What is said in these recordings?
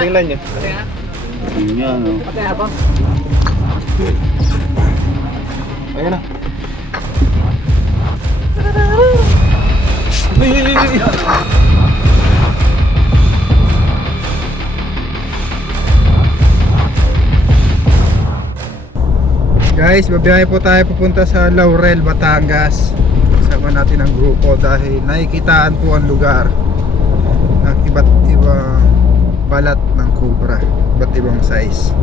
Tingnan nyo. Yun yan, no? Ayan na. Guys, babiyahe po tayo pupunta sa Laurel, Batangas. Kasama natin ang grupo dahil nakikitaan po ang lugar ng iba't ibang balat ng cobra, iba't ibang size.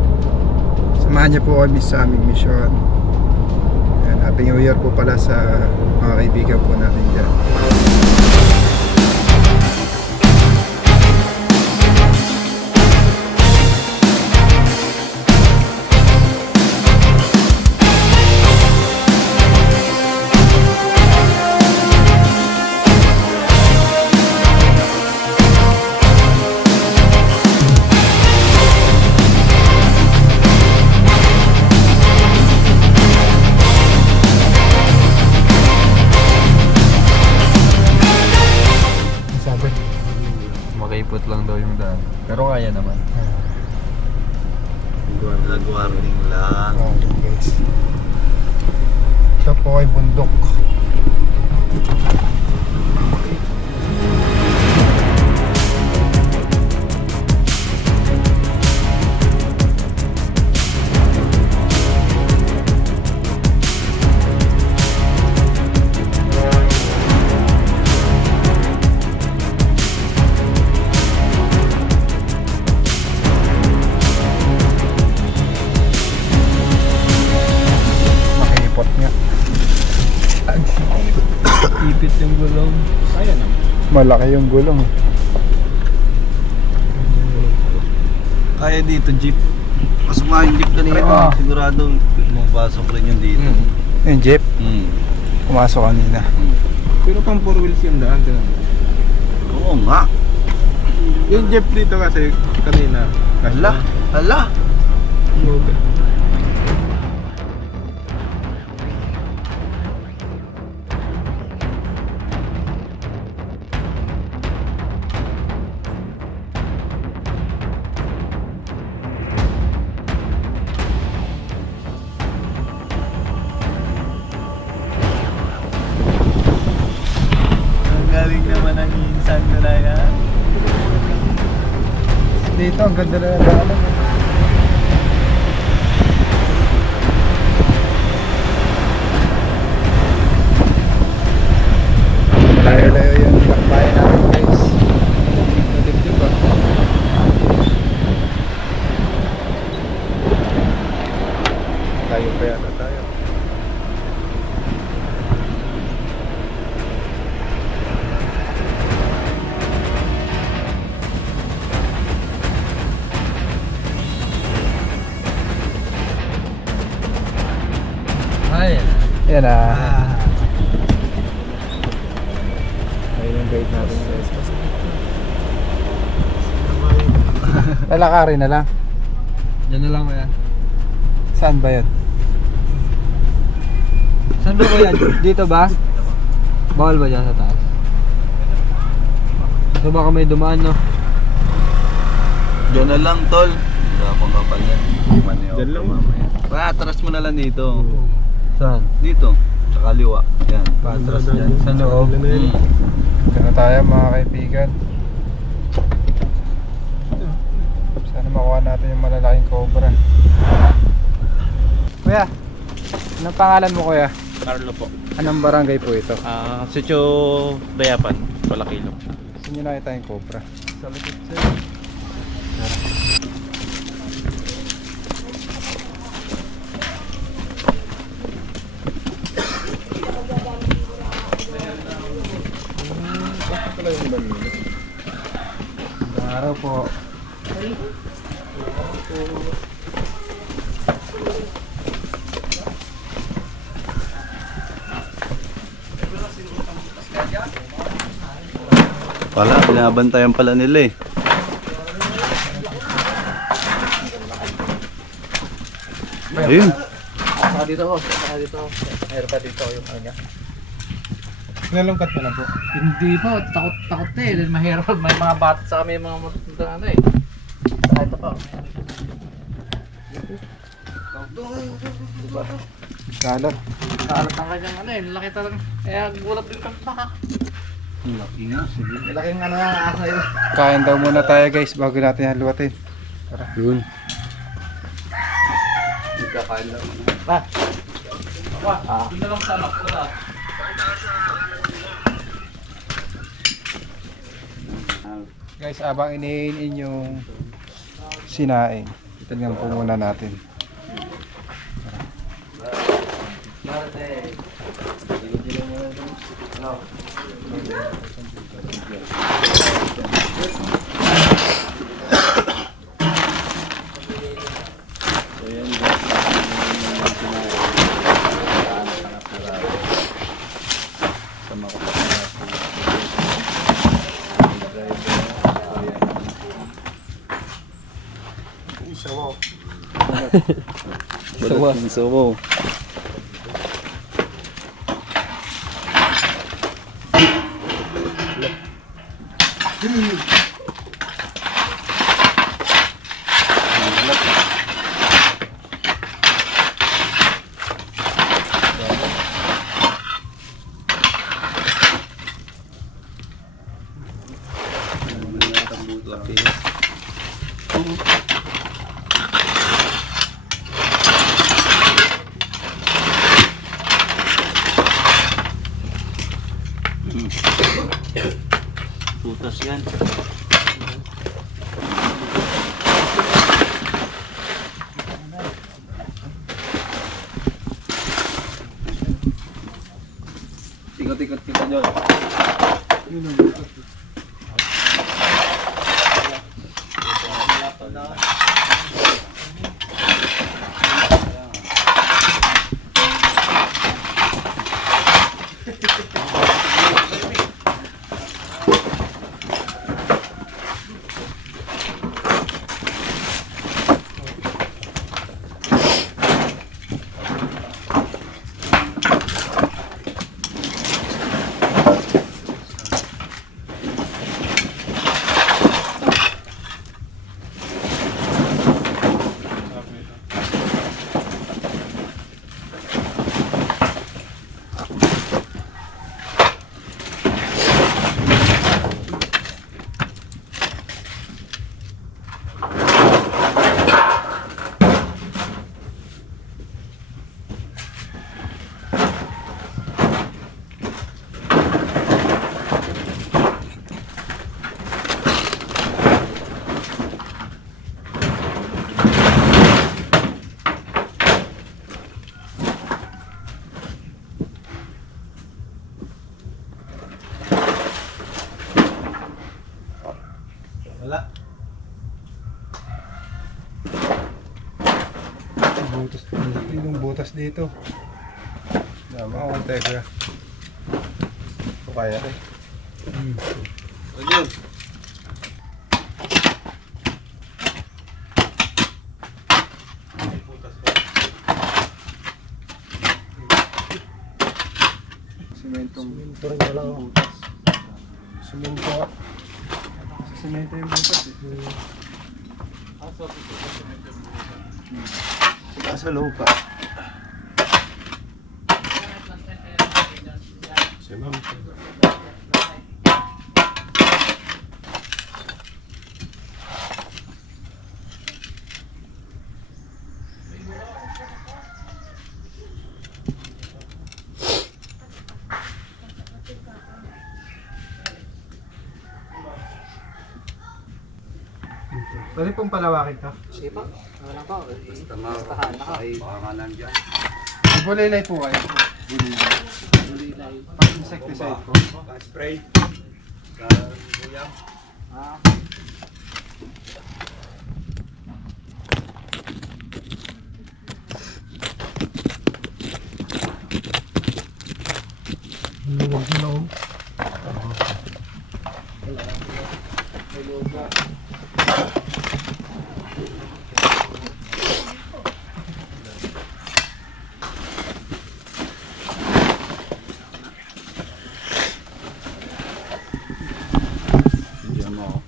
Samahan niyo po kami sa aming mission. And Happy New Year po pala sa mga kaibigan po natin dyan. Makaipot lang daw yung daan. Pero kaya naman. Nag-warning lang. Okay guys. Ito po ay bundok. Makinipot nga. Ipit yung gulong. Kaya naman. Malaki yung gulong. Kaya dito, jeep. Pasok nga yung jeep kanina. Ah. Sigurado, pumapasok rin yun dito. Yung jeep, Hmm. pumasok kanina. Pero pang 4 wheels yung daan. Tingnan mo. Oo nga. Yung jeep dito kasi kanina. Hala, hala. Yoga. Ang galing naman ang insan ko na yan. Dito, ang ganda na nagaanan. Layo-layo yung lakbayan natin guys. Nadibdib ba? Layo pa yata tayo. Ay. Yan na. Ayun yung guide natin guys. Lalakarin na lang. Diyan na lang kaya. Saan ba yun? Saan ba kaya? Dito ba? Bawal ba dyan sa taas? So baka may dumaan, no? Diyan na lang, tol. Wala pang kapal yan. Diyan lang. Atras mo na lang dito. Saan? Dito. Sa kaliwa. Yan. Patras dyan. Sa loob. Hmm. Ito na tayo mga kaibigan. Sana makuha natin yung malalaking cobra. Kuya, anong pangalan mo kuya? Carlo po. Anong barangay po ito? Sitio Dayapan, Palakilo. Saan nyo nakita yung cobra? Sa likod sir. Araw po. Pala, binabantayan pala nila eh. Ayun. Saka dito ko. Saka dito ko. Meron pa dito yung kanya. Nalungkat mo na po. Hindi po. Takot eh. Dahil mahirap. May mga bata sa may mga ano eh. ito pa. Kalat. Kalat ang kanyang ano eh. Laki talaga. Kaya gulat din kami baka. Laki nga. Sige. Laking ano nga asa yun. Kain daw muna tayo guys bago natin haluatin. Yun. Magkakain lang. Ah. Yun na lang sa anak. Guys, abang iniin yung sinaing. Tignan po muna natin. Sawa. Sawa. Putas yan. Ikot-ikot kita dyan. Wala. Butas, yung butas dito. Dama ako, teka. Ito kaya rin. Ayun. Sementong Ito rin wala ako. semento. Sa semento yung butas eh. Sa loob pa. Pwede pong palawakin to. Sige pa. Wala pa. Tama. Ay, pangalan dyan. Bulilay po kayo. Bulilay. Pang insecticide po. Spray. Sa guyam. Ah. Diyan mo.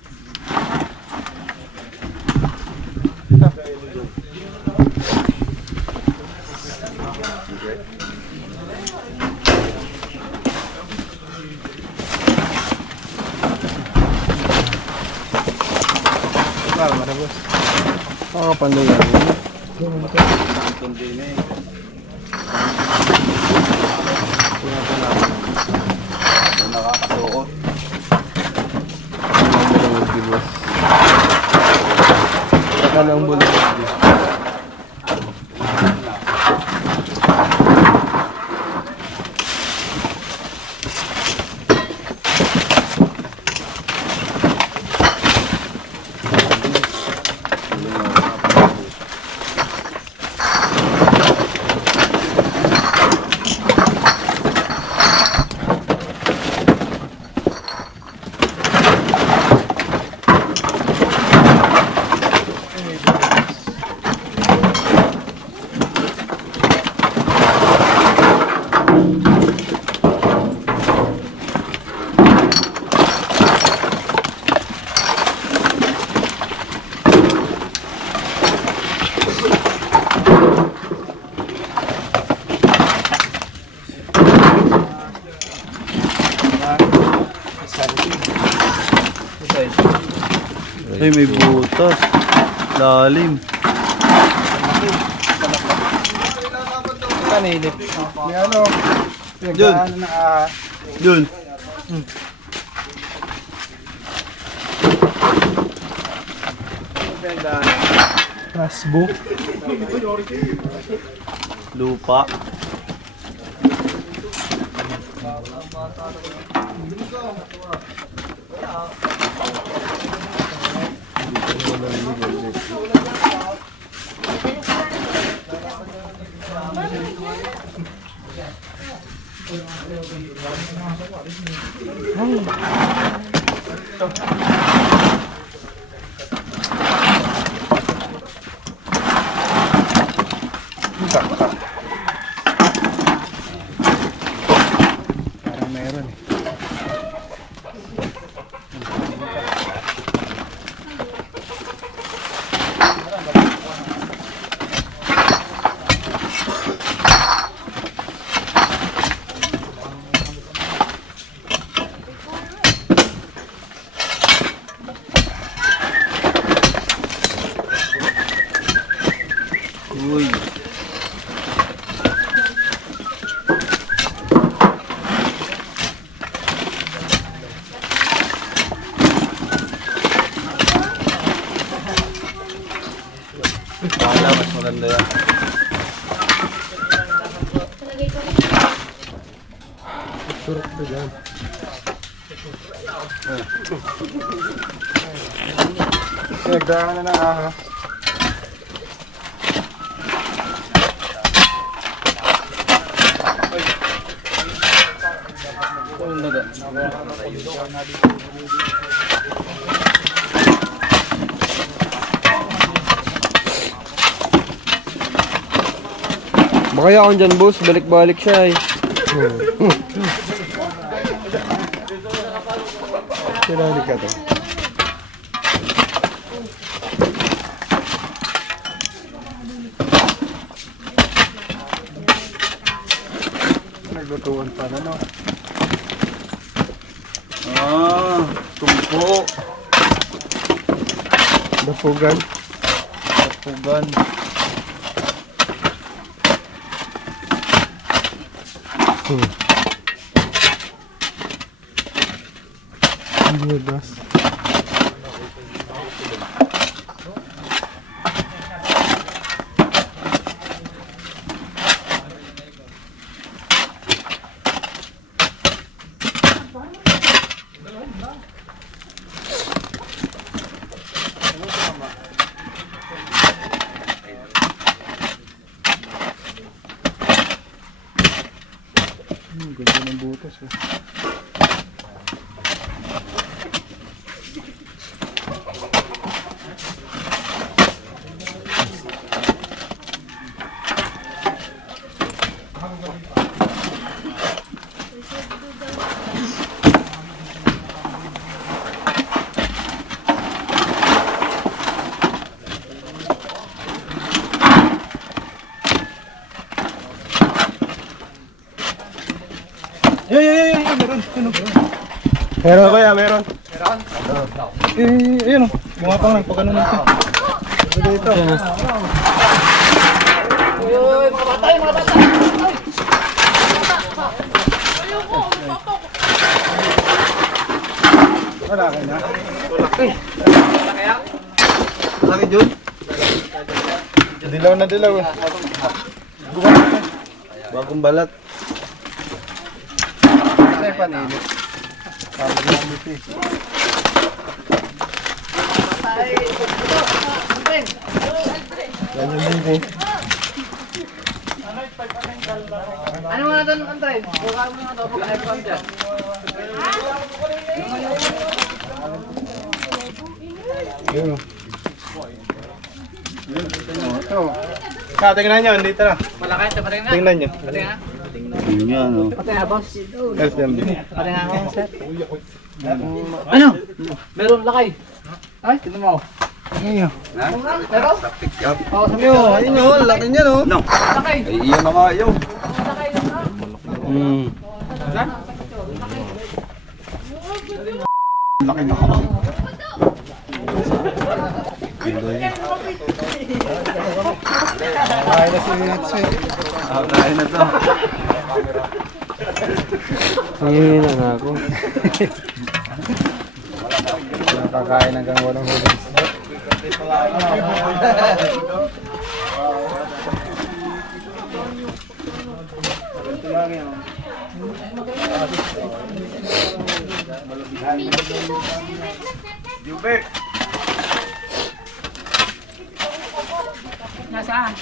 Tama na boss. Makakapanda yan. Kundi na eh. Nakakasuot. Saka ng bulong. Ay, may butas. Lalim. Kanilip. May ano? Yun. Pinagdaan na Yun. Rasbo. Lupa. Parang meron eh. Uy. Wala, mas maganda yan. Turok ko dyan. Pinagdaan na ng ahas. Baka yakon dyan, boss. Balik-balik siya eh. Sinali ka to. Naglutuan pa na no. Ah, tumpo. Dapugan. Tapugan. Budas. Ganda ng butas eh. Meron. Meron ba yan? Meron. Ayun o. Bumapang lang, pag ano na ito. Dito. Uy, mga batay, mga batay! Wala ka na. Laki Jun. Dilaw na dilaw eh. Bagong balat. Ay, panilit. Sabi lang dito eh. Ganyan din eh. Ano mo na doon, Andre? Buka mo na ito, pag-iPhone dyan. Yun. Ito. Tingnan nyo, dito na. Malaki, ito pating na. Tingnan nyo. Pating na. Yan o. Pating na, boss. LCMB. Pating na ako, sir. Ano? Meron lakay. Ay, tignan mo. Ngayon. Meron? Oo, sabi Yo, ayun o. Laki niya no. No. lakay. Ay, iyan na nga yun. Lakay lang na. Laki na kapal. Kaya na si Natsu. Kakain na to. Hihina na ako. Kakain hanggang walang huli. Jubek. Nasaan?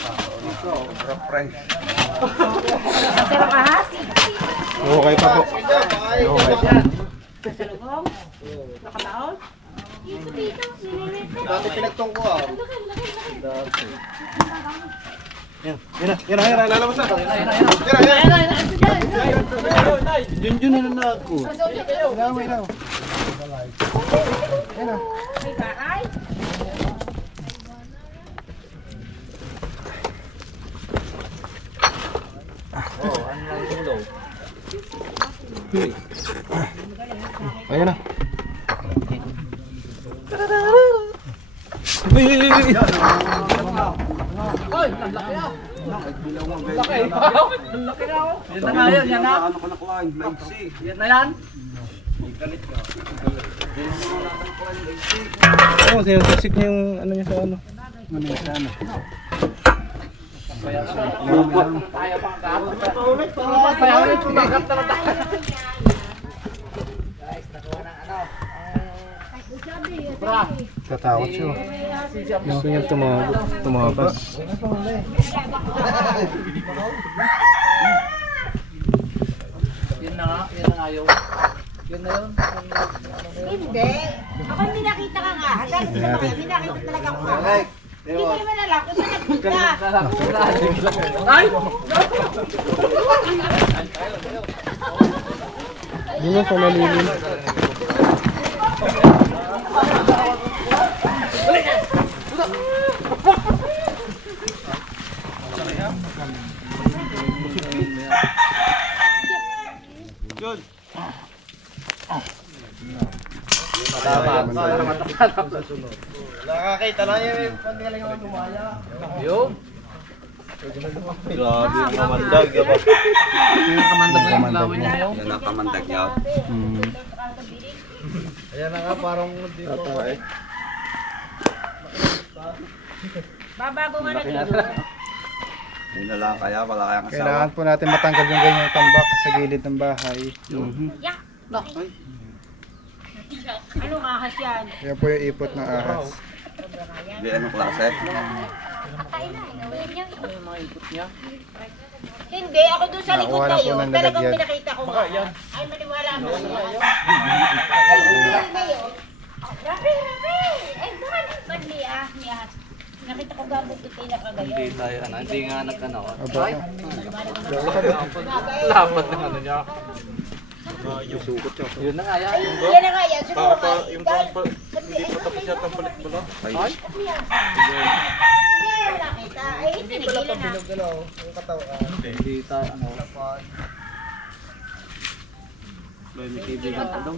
Surprise. Okay pa po. Dati pinagtong ko ah. Yan na, lalabas na. Jun na na ako. Ilaw. Ayan na. Oy, ang laki ah. Laki. Ang laki na ako. Yan na nga yun, yan na. Ano ka nakuhaan? Maiksi. Yan na yan. Ano, sinasik niya yung ano niya sa ano. Ano niya sa ano. Tayo pang kapot. Kaya ulit, pumagkap na tayo. Guys, nakuha ng ano. Bra. Tatakot siya. Gusto niya tumakas. Yun na nga yun. Yun na yun. Hindi. Ako hindi nakita ka nga. Hanggang hindi ka kaya, hindi nakita talaga ko nga. Hindi ko naman alam kung saan nagpunta. Ay! Hindi mo sa malilim. Nakakita lang yung pagkaling ako gumaya. Yun. Grabe yung kamandag. Yung kamandag na yung lawin niya yun. Yan ang kamandag yan. Ayan na nga, parang dito. Babago nga na dito. Yun na lang kaya, wala kayang asawa. Kailangan po natin matanggal yung ganyang tambak sa gilid ng bahay. Yak! Anong ahas yan? Yan po yung ipot ng ahas. Hindi, anong klase? Patay na, inawin niya. Ano yung mga input niya? Hindi, ako doon sa likod Nakuha na na po yun. ng Talagang lalagyan. pinakita ko nga. Ay, maniwala mo. Ay, likod na yun. Rafi! Ay, bukan! Ba't ni ahas? Nakita ko gabot ito yung nakagayon. Hindi tayo, ano, hindi nga nag-ano. Aba, Ay, lapat ng ano niya. Yun na nga yan. Ay, yan na nga yan. Siguro nga. Hindi pa tapos yata ang palit mo lang. Ay, Hindi yan nakita. Ay, tinigilan na. hindi tayo, ano. May kaibigan ko daw.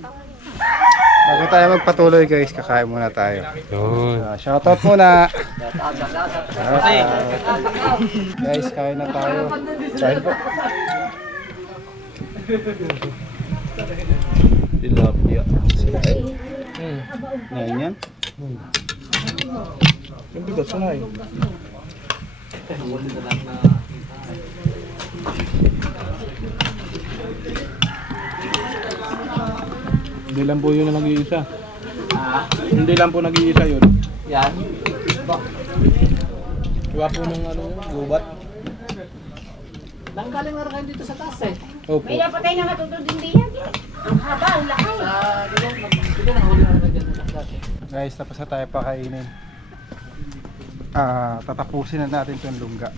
Bago tayo magpatuloy guys, kakain muna tayo. Shoutout muna. Guys, kain na tayo. Kain po. Tilapia. Ngayon yan? Yung bigat, sanay. Hindi lang po yun na nag-iisa. Hindi lang po nag-iisa yun. Yan. Iwa po nung ano yun, gubat. Nanggaling na rin kayo dito sa taas eh. Opo. May napatay na natutod din yan. Ang haba, ang laki. Sige, nahuli na rin dito sa taas eh. Guys, tapos na tayo pakainin. Tatapusin na natin itong lungga.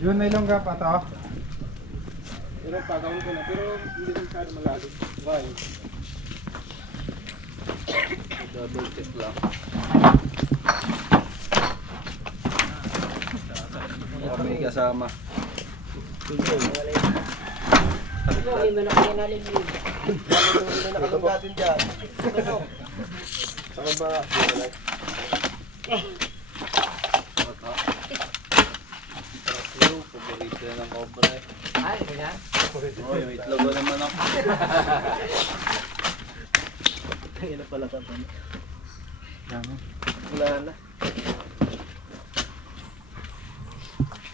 Yun, may lungga pa to. Pero pagawin ko na, pero hindi rin masyado malalim. Why? Double check lang. May kasama. May manok na nalimig. Paborito yan ng cobra eh. Ay, ganyan. Oh, yung itlog ko naman ako. Kaya na pala ka pa. Wala na.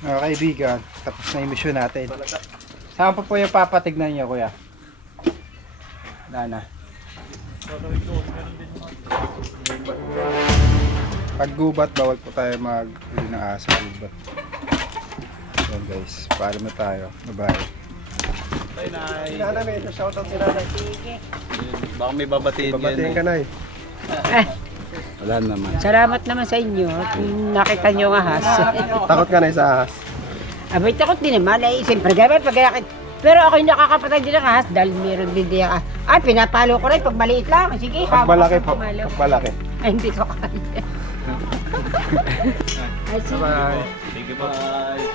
Mga kaibigan, tapos na yung mission natin. Saan pa po yung papatignan niyo, kuya? Nana. Pag gubat, bawal po tayo mag-uli ng aso gubat. Yan guys, paalam na tayo. Bye-bye. Baka may babatiin yan eh. Nay. Wala naman. Salamat naman sa inyo. Nakita nyo ang ahas. Takot ka na sa ahas. Abay, takot din naman. Ay, siyempre, gawin pag pero ako'y nakakapatay din ng ahas dahil meron din din ang ahas. Ay, pinapalo ko rin pag maliit lang. Sige, Pag malaki po. pumalo. Pag malaki. Ay, hindi ko kaya. Ay, sige. Bye. Sige, bye.